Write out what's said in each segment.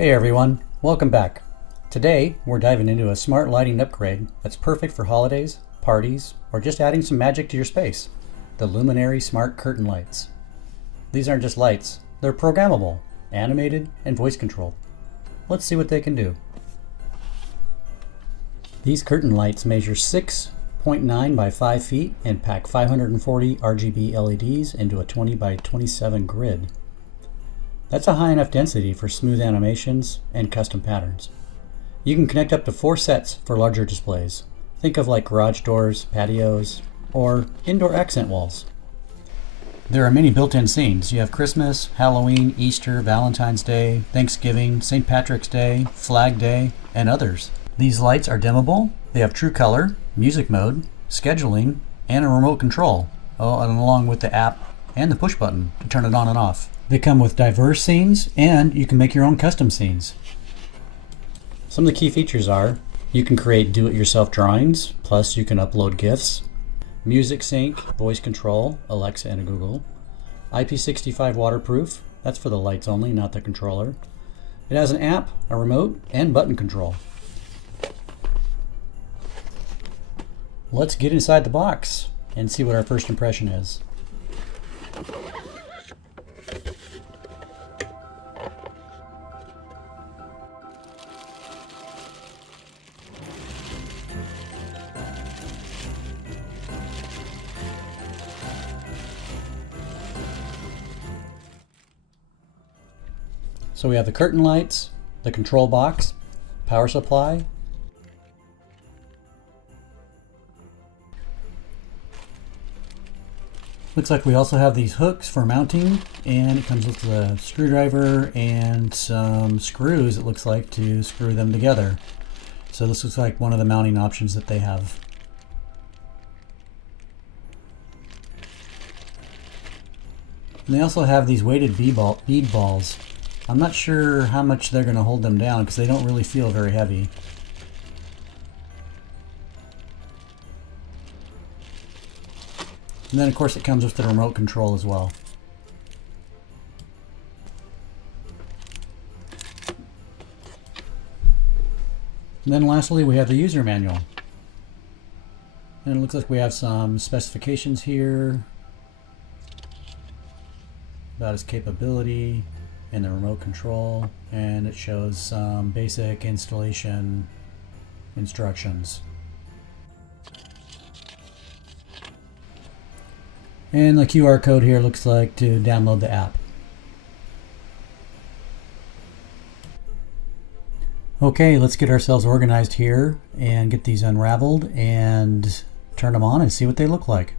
Hey everyone, welcome back. Today we're diving into a smart lighting upgrade that's perfect for holidays, parties, or just adding some magic to your space. The Lumary Smart Curtain Lights. These aren't just lights, they're programmable, animated, and voice controlled. Let's see what they can do. These curtain lights measure 6.9 by 5 feet and pack 540 RGB LEDs into a 20 by 27 grid. That's a high enough density for smooth animations and custom patterns. You can connect up to 4 sets for larger displays. Think of like garage doors, patios, or indoor accent walls. There are many built-in scenes. You have Christmas, Halloween, Easter, Valentine's Day, Thanksgiving, St. Patrick's Day, Flag Day, and others. These lights are dimmable, they have true color, music mode, scheduling, and a remote control, and along with the app and the push button to turn it on and off. They come with diverse scenes, and you can make your own custom scenes. Some of the key features are, you can create do-it-yourself drawings, plus you can upload GIFs, music sync, voice control, Alexa and Google, IP65 waterproof, that's for the lights only, not the controller. It has an app, a remote, and button control. Let's get inside the box and see what our first impression is. So we have the curtain lights, the control box, power supply, looks like we also have these hooks for mounting, and it comes with a screwdriver and some screws, it looks like, to screw them together. So this looks like one of the mounting options that they have. And they also have these weighted bead balls. I'm not sure how much they're going to hold them down because they don't really feel very heavy. And then of course it comes with the remote control as well. And then lastly we have the user manual. And it looks like we have some specifications here about its capability and the remote control, and it shows some basic installation instructions. And the QR code here looks like to download the app. Okay, let's get ourselves organized here and get these unraveled and turn them on and see what they look like.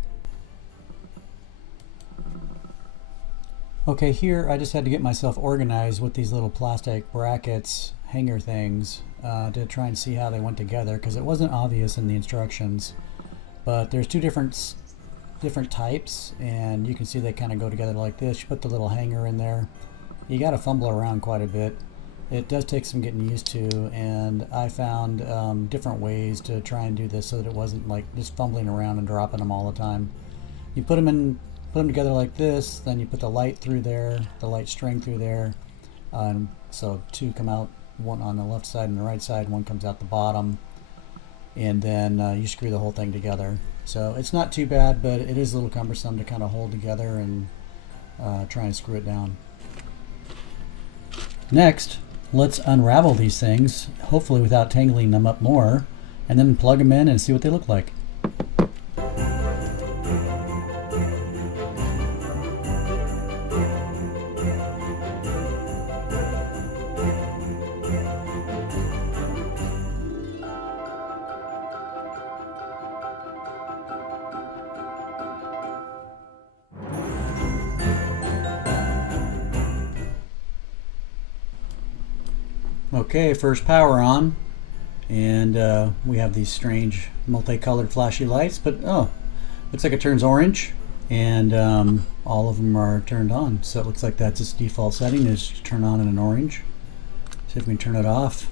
Okay, here I just had to get myself organized with these little plastic brackets, hanger things, to try and see how they went together, because it wasn't obvious in the instructions. But there's two different types, and you can see they kind of go together like this. You put the little hanger in there. You got to fumble around quite a bit. It does take some getting used to, and I found different ways to try and do this so that it wasn't like just fumbling around and dropping them all the time. You put them together like this, then you put the light through there, the light string through there, so two come out, one on the left side and the right side, one comes out the bottom, and then you screw the whole thing together. So it's not too bad, but it is a little cumbersome to kind of hold together and try and screw it down. Next, let's unravel these things, hopefully without tangling them up more, and then plug them in and see what they look like. Okay, first power on, and we have these strange multicolored flashy lights, but oh, looks like it turns orange, and all of them are turned on. So it looks like that's its default setting, is to turn on in an orange. See if we can turn it off,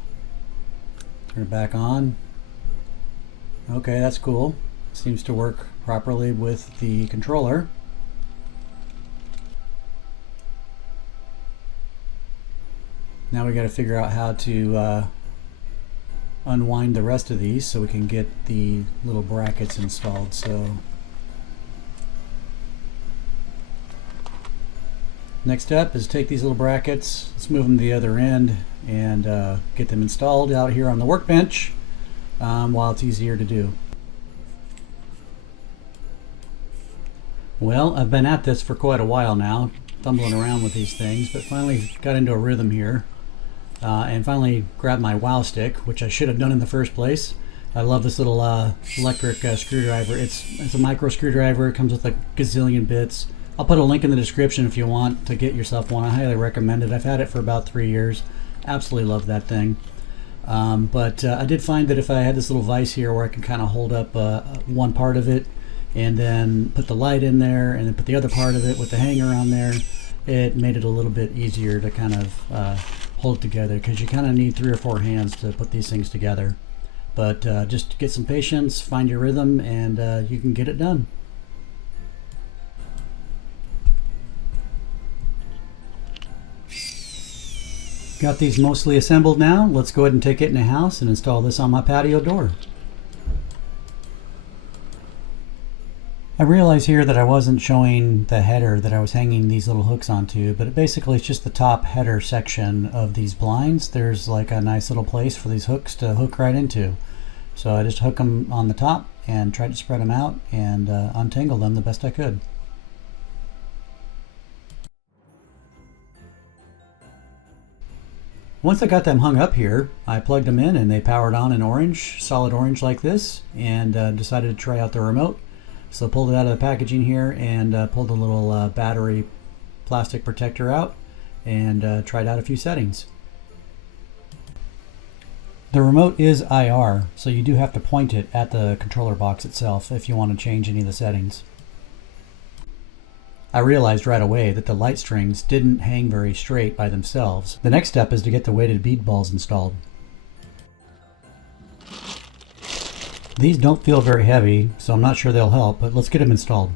turn it back on. Okay, that's cool. Seems to work properly with the controller. Now we got to figure out how to unwind the rest of these so we can get the little brackets installed. So next step is take these little brackets, let's move them to the other end and get them installed out here on the workbench while it's easier to do. Well, I've been at this for quite a while now, fumbling around with these things, but finally got into a rhythm here. And finally grabbed my wow stick, which I should have done in the first place. I love this little electric screwdriver. It's a micro screwdriver. It comes with a gazillion bits. I'll put a link in the description if you want to get yourself one. I highly recommend it. I've had it for about 3 years. Absolutely love that thing. But I did find that if I had this little vise here where I can kind of hold up one part of it and then put the light in there and then put the other part of it with the hanger on there, it made it a little bit easier to kind of hold it together, because you kind of need 3 or 4 hands to put these things together. But just get some patience, find your rhythm, and you can get it done. Got these mostly assembled now. Let's go ahead and take it in the house and install this on my patio door. I realize here that I wasn't showing the header that I was hanging these little hooks onto, but basically it's just the top header section of these blinds. There's like a nice little place for these hooks to hook right into. So I just hook them on the top and try to spread them out and untangle them the best I could. Once I got them hung up here, I plugged them in and they powered on in orange, solid orange like this, and decided to try out the remote. So I pulled it out of the packaging here and pulled a little battery plastic protector out and tried out a few settings. The remote is IR, so you do have to point it at the controller box itself if you want to change any of the settings. I realized right away that the light strings didn't hang very straight by themselves. The next step is to get the weighted bead balls installed. These don't feel very heavy, so I'm not sure they'll help, but let's get them installed.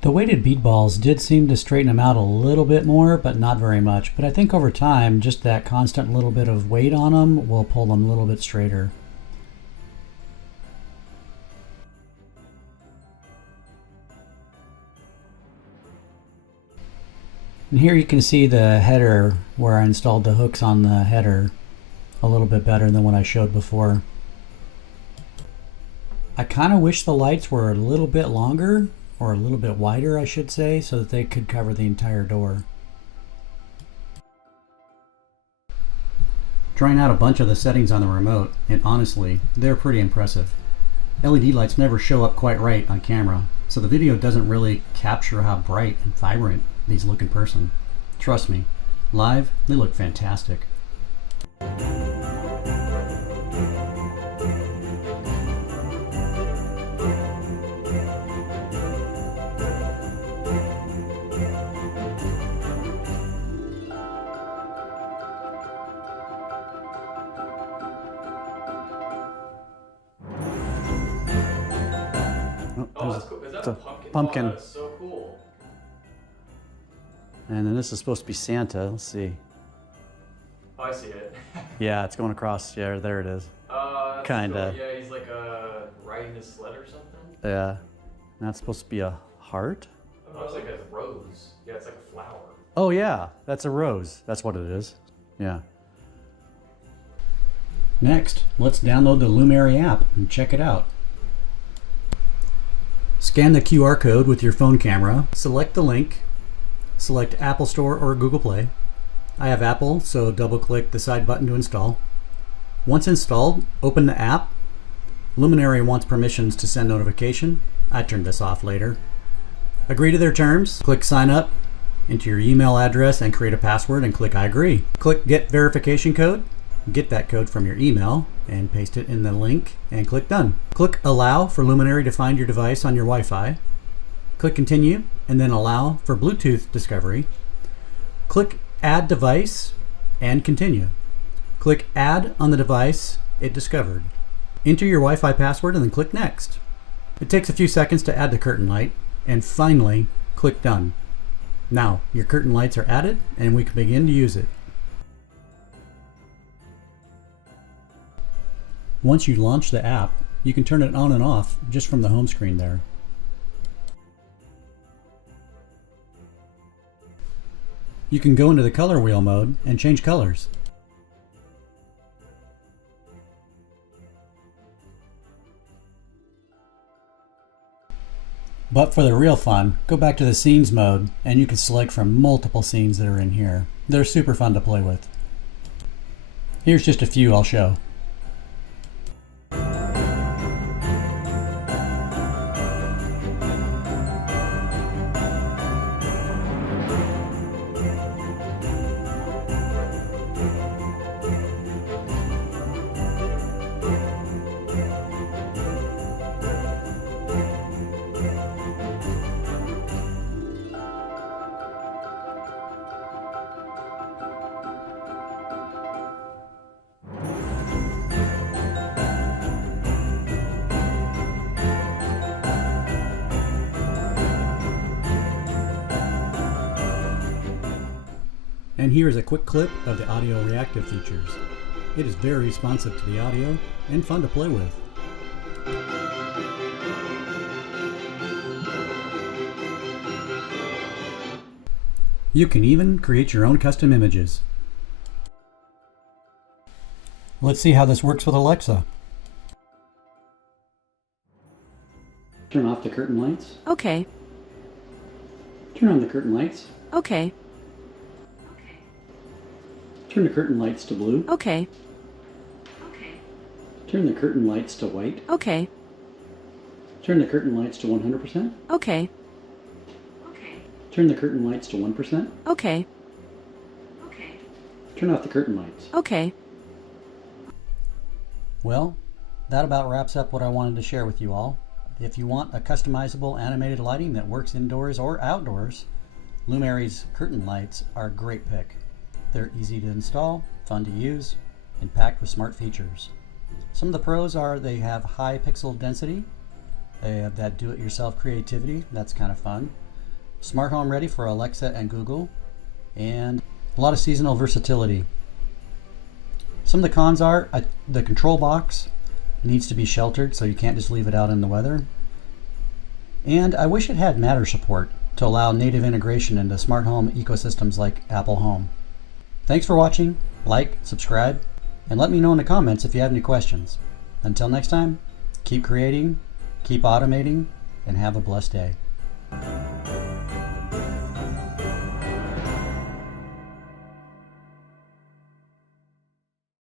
The weighted bead balls did seem to straighten them out a little bit more, but not very much. But I think over time, just that constant little bit of weight on them will pull them a little bit straighter. And here you can see the header where I installed the hooks on the header a little bit better than what I showed before. I kind of wish the lights were a little bit longer, or a little bit wider I should say, so that they could cover the entire door. Trying out a bunch of the settings on the remote, and honestly, they're pretty impressive. LED lights never show up quite right on camera, so the video doesn't really capture how bright and vibrant these look in person. Trust me, live, they look fantastic. Oh, that's cool. Is that a pumpkin? Pumpkin. Oh, that's so cool. And then this is supposed to be Santa. Let's see. Oh, I see it. Yeah, it's going across. Yeah, there it is. That's Kinda. Cool. Yeah, he's like riding his sled or something. Yeah. That's supposed to be a heart? Oh, it's like a rose. Yeah, it's like a flower. Oh yeah, that's a rose. That's what it is. Yeah. Next, let's download the Lumary app and check it out. Scan the QR code with your phone camera, select the link, select Apple Store or Google Play. I have Apple, so double click the side button to install. Once installed, open the app. Lumary wants permissions to send notification. I turned this off later. Agree to their terms, click sign up, enter your email address and create a password and click I agree. Click get verification code, get that code from your email, and paste it in the link and click Done. Click Allow for Luminary to find your device on your Wi-Fi. Click Continue and then Allow for Bluetooth discovery. Click Add Device and continue. Click Add on the device it discovered. Enter your Wi-Fi password and then click Next. It takes a few seconds to add the curtain light, and finally click Done. Now your curtain lights are added and we can begin to use it. Once you launch the app, you can turn it on and off just from the home screen there. You can go into the color wheel mode and change colors. But for the real fun, go back to the scenes mode and you can select from multiple scenes that are in here. They're super fun to play with. Here's just a few I'll show. And here is a quick clip of the audio reactive features. It is very responsive to the audio and fun to play with. You can even create your own custom images. Let's see how this works with Alexa. Turn off the curtain lights. Okay. Turn on the curtain lights. Okay. Turn the curtain lights to blue. Okay. Turn the curtain lights to white. Okay. Turn the curtain lights to 100%. Okay. Turn the curtain lights to 1%. Okay. Turn off the curtain lights. Okay. Well, that about wraps up what I wanted to share with you all. If you want a customizable animated lighting that works indoors or outdoors, Lumary's curtain lights are a great pick. They're easy to install, fun to use, and packed with smart features. Some of the pros are they have high pixel density, they have that do-it-yourself creativity, that's kind of fun, smart home ready for Alexa and Google, and a lot of seasonal versatility. Some of the cons are the control box needs to be sheltered so you can't just leave it out in the weather. And I wish it had Matter support to allow native integration into smart home ecosystems like Apple Home. Thanks for watching, like, subscribe, and let me know in the comments if you have any questions. Until next time, keep creating, keep automating, and have a blessed day.